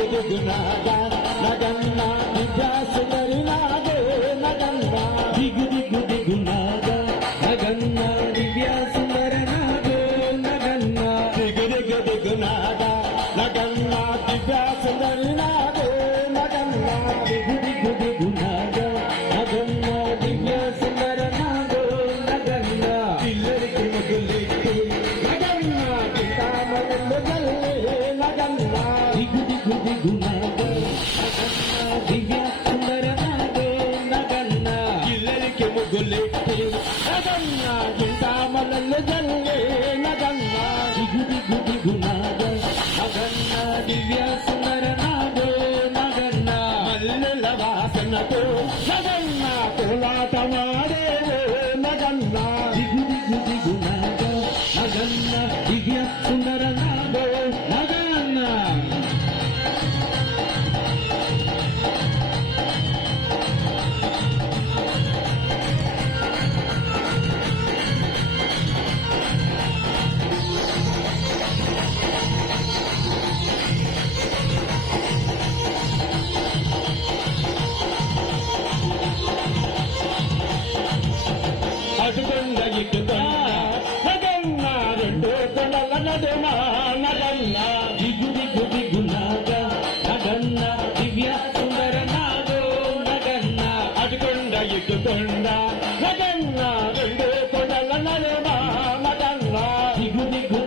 దిగునాగా నగన్న దివ్యాసుందరి నాగే నగన్న దిగునాగా నగన్న దివ్యాసుందర నాగే నగన్న దిగునాగా నగన్న దివ్యాసుందరి నాగే నగన్న దిగునాగా నగన్న దివ్యాసుందర నాగే నగన్న పిల్లరికి ముగ్గులెట్టి నగన్న కితామలు జల్లే నగన్న దిగునాగా నగన్న దివ్యాసుందర నాగే నగన్న పిల్లరికి ముగ్గులెట్టి నగన్న కితామలు జల్లే నగన్న దిగునాగా నగన్న దివ్యాసుందర నాగే నగన్న మల్లెల వాసనతో నగన్న కోలాటమాడే నగన్న దిగునాగా నగన్న దివ్యాసుందర నాగే నగన్న అటుకొండ ఇటుకొండ నగన్న రెండు కొండల నడుమ నగన్న దిగునాగా నగన్న దివ్యాసుందర నాగే నగన్న అటుకొండ ఇటుకొండ నగన్న రెండు కొండల నడుమ నగన్న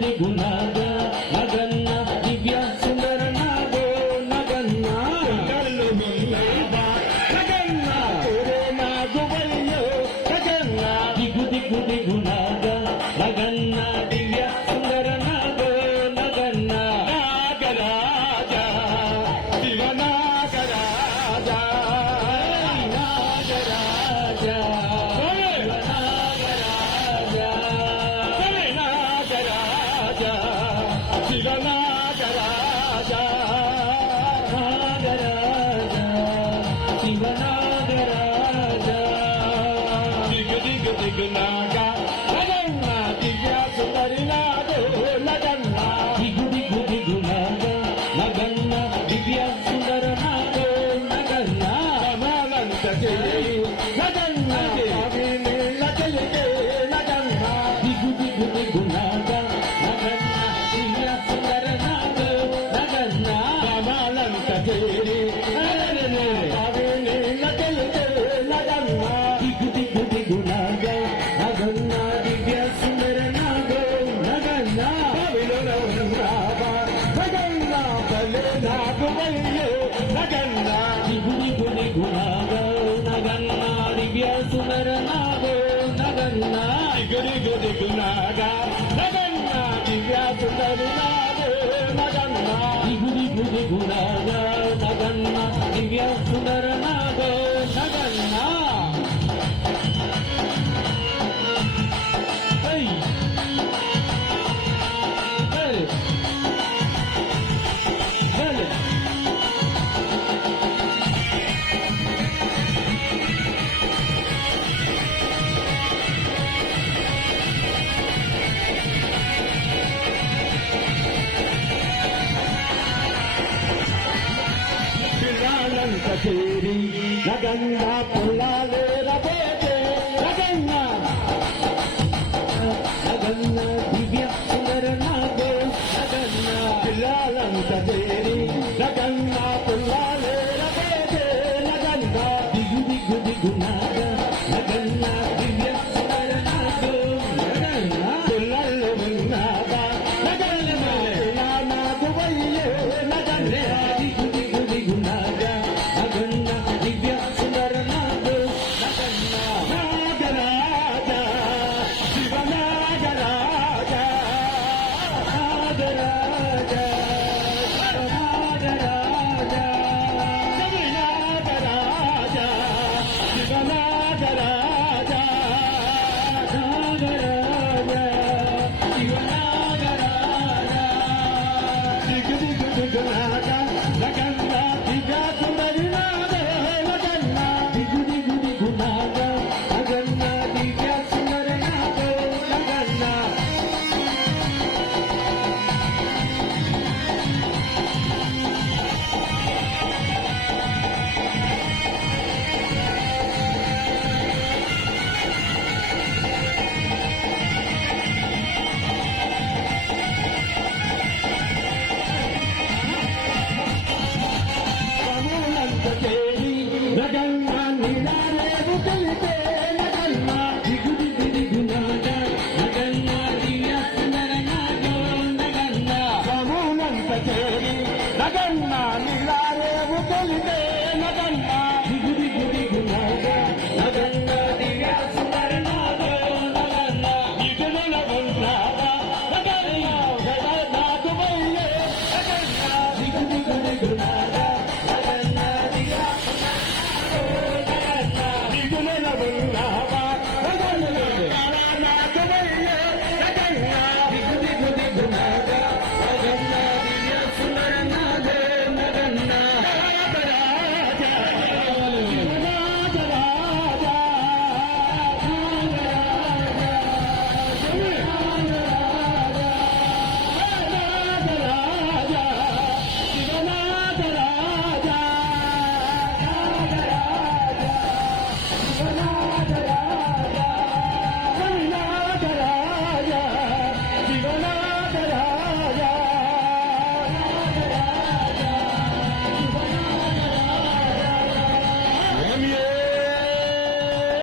దిగునాగా నగన్న దివ్యాసుందర నాగే నగన్న కళ్ళు ముందైవా నగన్న నాగువయ్యో నగన్న దిగునాగా నగన్న దివ్యాసుందర నాగే నగన్న నాగరాజా శివనాగరాజా నాగరాజా నాగరాజా శివనాగరాజా నాగరాజా శివనాగరాజా దిగునాగా నగన్న దివ్యాసుందరి నాగే నగన్న దిగునాగా నగన్న దివ్యాసుందర నాగే నగన్న కమలంత చేయి నగన్న నీళ్ళ చెలికే నగన్న దిగునాగా నగన్న దివ్యాసుందర నాగే నగన్న కమలంత చేయి నీళ్ళ చెలికే నగన్న దిగునాగా నగన్న దివ్యాసుందర నాగే నగన్న నగన్న బలే నాగువయ్యో నగన్న దిగునాగా నగన్న దివ్యాసుందర నాగే నగన్న దిగునాగా నగన్న దివ్యాసుందరి నాగే నగన్న దిగునాగా నగన్న దివ్యాసుందర నాగే నగన్న పిల్లాలంత చేరి నగన్న పొల్లాలే రబేటే నగన్న దివ్యాసుందర నాగే నగన్న పిల్లాలంత చేరి నగన్న పొల్లాలే రబేటే నగన్న దిగునాగా నగన్న దివ్యాసుందర నాగే నగన్న పిల్లలు ఉన్నాగా నగన్న నాగువయ్యో నగన్న దిగునాగా నగన్న దివ్యాసుందర నాగే నగన్న ನೀಲಾರೇವು ತೋಲಿದೆ ನಗನ್ನ ದಿಗು ದಿಗು ದಿಗು ನಾಗ ನಗನ್ನ ದಿವ್ಯ ಸುವರ್ಣಾಗ ನಗನ್ನ ದಿಗನ ಬಂದಾಗ ನಗನ್ನ ನಾಗು ಬಲ್ಲೆ ನಗನ್ನ ದಿಗು ದಿಗು ದಿಗು